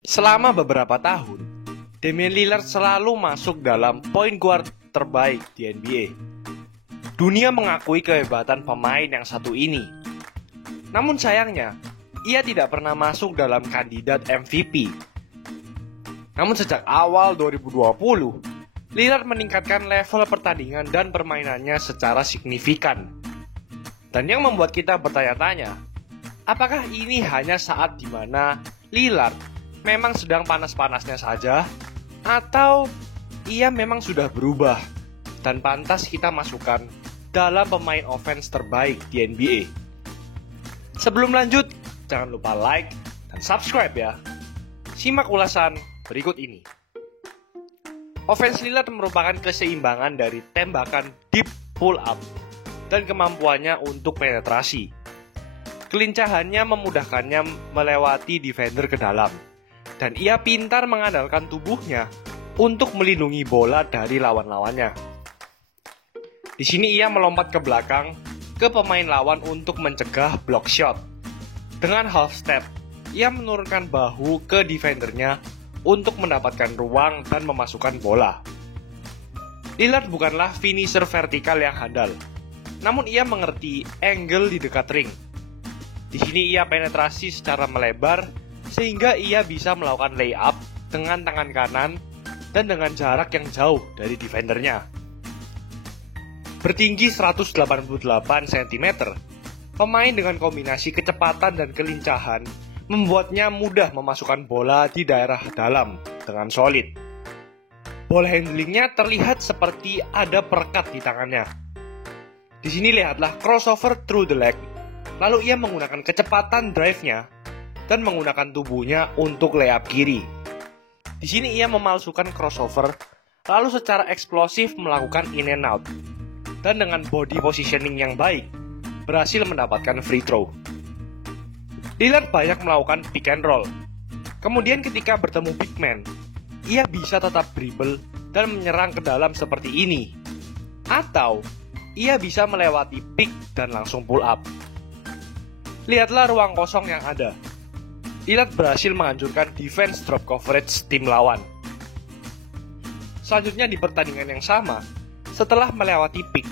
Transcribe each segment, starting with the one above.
Selama beberapa tahun, Damian Lillard selalu masuk dalam point guard terbaik di NBA. Dunia mengakui kehebatan pemain yang satu ini. Namun sayangnya, ia tidak pernah masuk dalam kandidat MVP. Namun sejak awal 2020, Lillard meningkatkan level pertandingan dan permainannya secara signifikan. Dan yang membuat kita bertanya-tanya, apakah ini hanya saat di mana Lillard memang sedang panas-panasnya saja, atau ia memang sudah berubah dan pantas kita masukkan dalam pemain offense terbaik di NBA? Sebelum lanjut, jangan lupa like dan subscribe ya. Simak ulasan berikut ini. Offense Lillard merupakan keseimbangan dari tembakan deep pull up dan kemampuannya untuk penetrasi. Kelincahannya memudahkannya melewati defender ke dalam, dan ia pintar mengandalkan tubuhnya untuk melindungi bola dari lawan-lawannya. Di sini ia melompat ke belakang ke pemain lawan untuk mencegah block shot. Dengan half step, ia menurunkan bahu ke defendernya untuk mendapatkan ruang dan memasukkan bola. Lillard bukanlah finisher vertikal yang handal, namun ia mengerti angle di dekat ring. Di sini ia penetrasi secara melebar sehingga ia bisa melakukan layup dengan tangan kanan dan dengan jarak yang jauh dari defendernya. Bertinggi 188 cm, pemain dengan kombinasi kecepatan dan kelincahan membuatnya mudah memasukkan bola di daerah dalam dengan solid. Ball handlingnya terlihat seperti ada perekat di tangannya. Di sini lihatlah crossover through the leg, lalu ia menggunakan kecepatan drive-nya dan menggunakan tubuhnya untuk layup kiri. Di sini ia memalsukan crossover, lalu secara eksplosif melakukan in and out, dan dengan body positioning yang baik, berhasil mendapatkan free throw. Lillard banyak melakukan pick and roll. Kemudian ketika bertemu big man, ia bisa tetap dribble dan menyerang ke dalam seperti ini. Atau, ia bisa melewati pick dan langsung pull up. Lihatlah ruang kosong yang ada. Lillard berhasil menghancurkan defense drop coverage tim lawan. Selanjutnya di pertandingan yang sama, setelah melewati pick,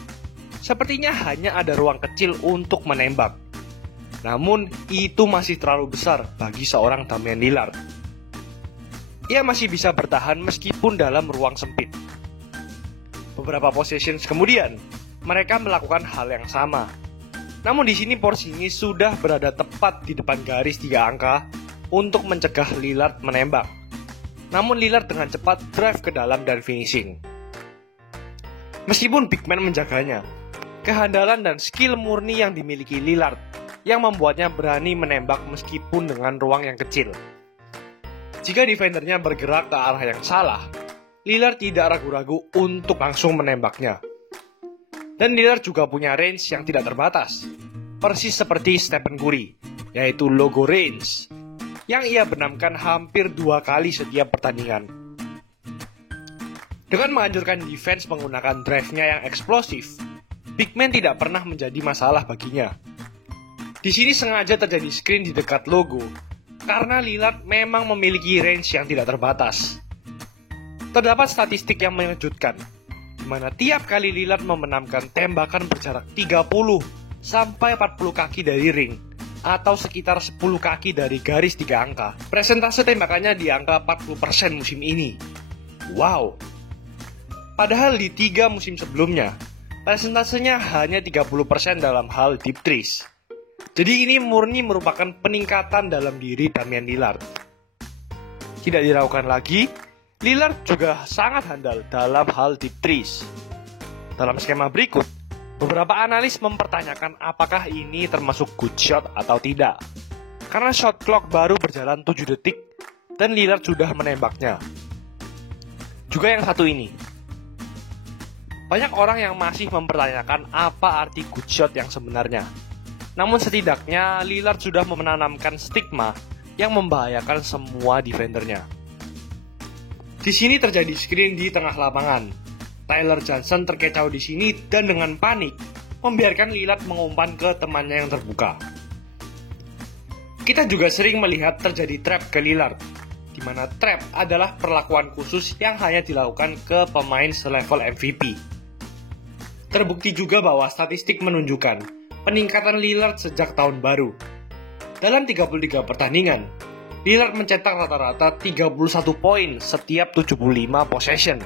sepertinya hanya ada ruang kecil untuk menembak. Namun, itu masih terlalu besar bagi seorang Damian Lillard. Ia masih bisa bertahan meskipun dalam ruang sempit. Beberapa possessions kemudian, mereka melakukan hal yang sama. Namun di sini Porzingis sudah berada tepat di depan garis 3 angka untuk mencegah Lillard menembak. Namun Lillard dengan cepat drive ke dalam dan finishing. Meskipun big man menjaganya, kehandalan dan skill murni yang dimiliki Lillard yang membuatnya berani menembak meskipun dengan ruang yang kecil. Jika defendernya bergerak ke arah yang salah, Lillard tidak ragu-ragu untuk langsung menembaknya. Dan Lillard juga punya range yang tidak terbatas, persis seperti Stephen Curry, yaitu logo range, yang ia benamkan hampir 2 kali setiap pertandingan. Dengan menghancurkan defense menggunakan drive-nya yang eksplosif, big man tidak pernah menjadi masalah baginya. Di sini sengaja terjadi screen di dekat logo, karena Lillard memang memiliki range yang tidak terbatas. Terdapat statistik yang mengejutkan, di mana tiap kali Lillard memenamkan tembakan berjarak 30 sampai 40 kaki dari ring, atau sekitar 10 kaki dari garis 3 angka, persentase tembakannya di angka 40% musim ini. Wow! Padahal di 3 musim sebelumnya, persentasenya hanya 30% dalam hal deep threes. Jadi ini murni merupakan peningkatan dalam diri Damian Lillard. Tidak diragukan lagi, Lillard juga sangat handal dalam hal deep threes. Dalam skema berikut, beberapa analis mempertanyakan apakah ini termasuk good shot atau tidak. Karena shot clock baru berjalan 7 detik dan Lillard sudah menembaknya. Juga yang satu ini. Banyak orang yang masih mempertanyakan apa arti good shot yang sebenarnya. Namun setidaknya Lillard sudah menanamkan stigma yang membahayakan semua defendernya. Di sini terjadi screen di tengah lapangan. Tyler Johnson terkecoh di sini dan dengan panik membiarkan Lillard mengumpan ke temannya yang terbuka. Kita juga sering melihat terjadi trap ke Lillard, di mana trap adalah perlakuan khusus yang hanya dilakukan ke pemain selevel MVP. Terbukti juga bahwa statistik menunjukkan peningkatan Lillard sejak tahun baru. Dalam 33 pertandingan, Lillard mencetak rata-rata 31 poin setiap 75 possession.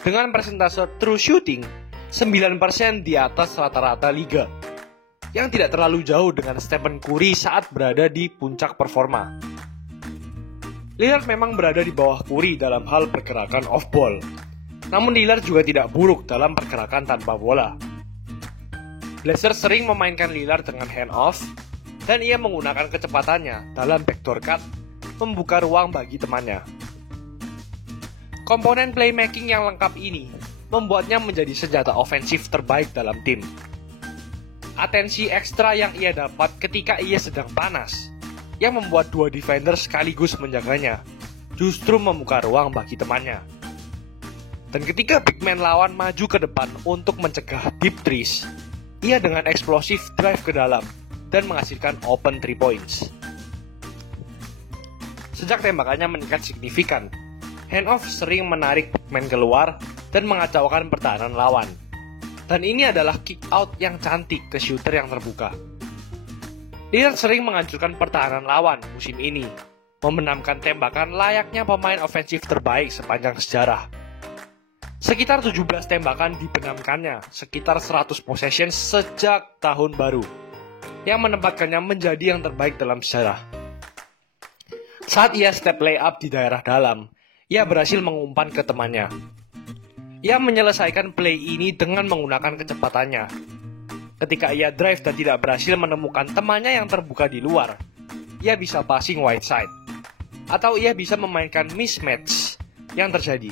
Dengan persentase true shooting 9% di atas rata-rata liga, yang tidak terlalu jauh dengan Stephen Curry saat berada di puncak performa. Lillard memang berada di bawah Curry dalam hal pergerakan off-ball, namun Lillard juga tidak buruk dalam pergerakan tanpa bola. Blazers sering memainkan Lillard dengan hand-off, dan ia menggunakan kecepatannya dalam backdoor cut, membuka ruang bagi temannya. Komponen playmaking yang lengkap ini membuatnya menjadi senjata ofensif terbaik dalam tim. Atensi ekstra yang ia dapat ketika ia sedang panas, yang membuat dua defender sekaligus menjaganya, justru membuka ruang bagi temannya. Dan ketika big man lawan maju ke depan untuk mencegah deep threes, ia dengan eksplosif drive ke dalam dan menghasilkan open 3 points. Sejak tembakannya meningkat signifikan, handoff sering menarik big man keluar dan mengacaukan pertahanan lawan. Dan ini adalah kick out yang cantik ke shooter yang terbuka. Lillard sering menghancurkan pertahanan lawan musim ini, membenamkan tembakan layaknya pemain ofensif terbaik sepanjang sejarah. Sekitar 17 tembakan dibenamkannya, sekitar 100 possession sejak tahun baru, yang menempatkannya menjadi yang terbaik dalam sejarah. Saat ia step layup di daerah dalam, ia berhasil mengumpan ke temannya. Ia menyelesaikan play ini dengan menggunakan kecepatannya. Ketika ia drive dan tidak berhasil menemukan temannya yang terbuka di luar, ia bisa passing wide side, atau ia bisa memainkan mismatch yang terjadi.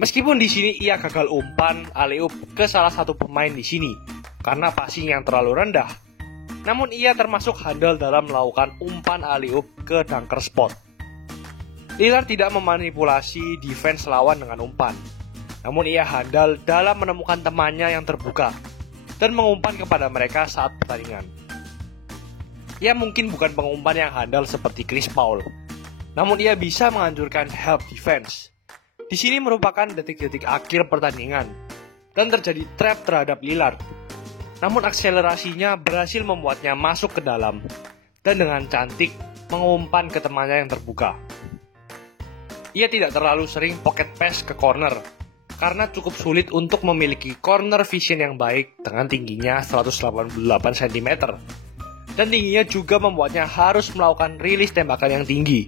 Meskipun di sini ia gagal umpan alley-oop ke salah satu pemain di sini karena passing yang terlalu rendah, namun ia termasuk handal dalam melakukan umpan alley-oop ke dunker spot. Lillard tidak memanipulasi defense lawan dengan umpan, namun ia handal dalam menemukan temannya yang terbuka dan mengumpan kepada mereka saat pertandingan. Ia mungkin bukan pengumpan yang handal seperti Chris Paul, namun ia bisa menghancurkan help defense. Di sini merupakan detik-detik akhir pertandingan dan terjadi trap terhadap Lillard. Namun akselerasinya berhasil membuatnya masuk ke dalam dan dengan cantik mengumpan ke temannya yang terbuka. Ia tidak terlalu sering pocket pass ke corner karena cukup sulit untuk memiliki corner vision yang baik dengan tingginya 188 cm. Dan tingginya juga membuatnya harus melakukan rilis tembakan yang tinggi.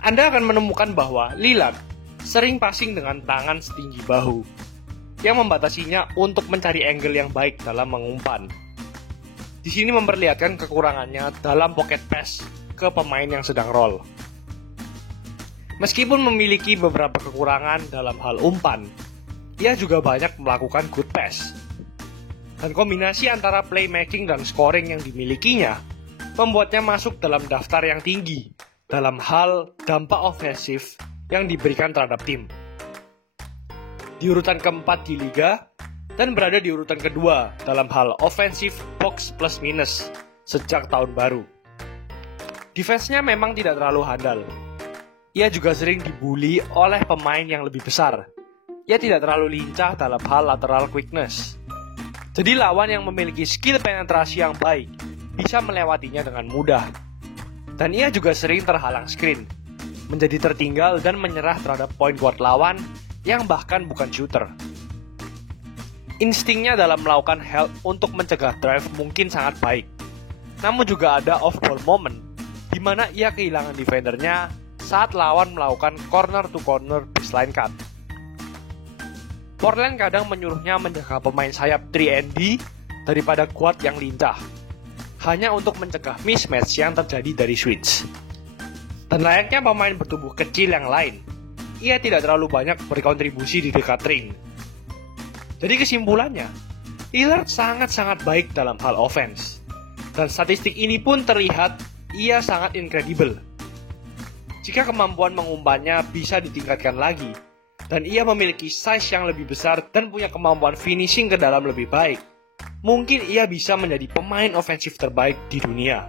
Anda akan menemukan bahwa Lillard sering passing dengan tangan setinggi bahu, yang membatasinya untuk mencari angle yang baik dalam mengumpan. Di sini memperlihatkan kekurangannya dalam pocket pass ke pemain yang sedang roll. Meskipun memiliki beberapa kekurangan dalam hal umpan, ia juga banyak melakukan good pass. Dan kombinasi antara playmaking dan scoring yang dimilikinya membuatnya masuk dalam daftar yang tinggi dalam hal dampak ofensif yang diberikan terhadap tim. Di urutan keempat di liga dan berada di urutan kedua dalam hal offensive box plus minus sejak tahun baru. Defense-nya memang tidak terlalu handal. Ia juga sering dibully oleh pemain yang lebih besar. Ia tidak terlalu lincah dalam hal lateral quickness. Jadi lawan yang memiliki skill penetrasi yang baik bisa melewatinya dengan mudah. Dan ia juga sering terhalang screen, menjadi tertinggal dan menyerah terhadap point guard lawan yang bahkan bukan shooter. Instingnya dalam melakukan help untuk mencegah drive mungkin sangat baik. Namun juga ada off-ball moment di mana ia kehilangan defendernya saat lawan melakukan corner-to-corner baseline cut. Portland kadang menyuruhnya menjaga pemain sayap 3&D daripada guard yang lincah, hanya untuk mencegah mismatch yang terjadi dari switch. Dan layaknya pemain bertubuh kecil yang lain, ia tidak terlalu banyak berkontribusi di dekat ring. Jadi kesimpulannya, Lillard sangat-sangat baik dalam hal offense. Dan statistik ini pun terlihat ia sangat incredible. Jika kemampuan mengumpannya bisa ditingkatkan lagi, dan ia memiliki size yang lebih besar dan punya kemampuan finishing ke dalam lebih baik, mungkin ia bisa menjadi pemain ofensif terbaik di dunia.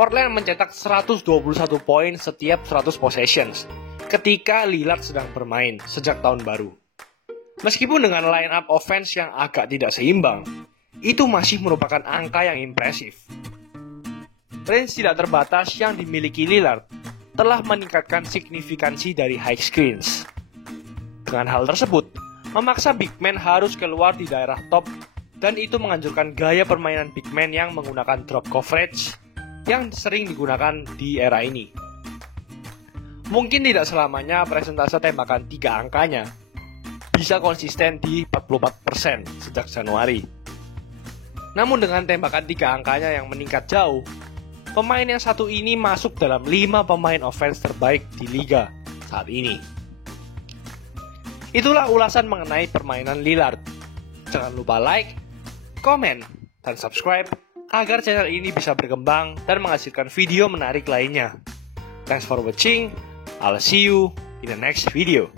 Portland mencetak 121 poin setiap 100 possessions ketika Lillard sedang bermain sejak tahun baru. Meskipun dengan line up offense yang agak tidak seimbang, itu masih merupakan angka yang impresif. Range tidak terbatas yang dimiliki Lillard telah meningkatkan signifikansi dari high screens. Dengan hal tersebut, memaksa big man harus keluar di daerah top dan itu menganjurkan gaya permainan big man yang menggunakan drop coverage yang sering digunakan di era ini. Mungkin tidak selamanya presentase tembakan 3 angkanya bisa konsisten di 44% sejak Januari. Namun dengan tembakan 3 angkanya yang meningkat jauh, pemain yang satu ini masuk dalam 5 pemain offense terbaik di liga saat ini. Itulah ulasan mengenai permainan Lillard. Jangan lupa like, komen, dan subscribe agar channel ini bisa berkembang dan menghasilkan video menarik lainnya. Thanks for watching. I'll see you in the next video.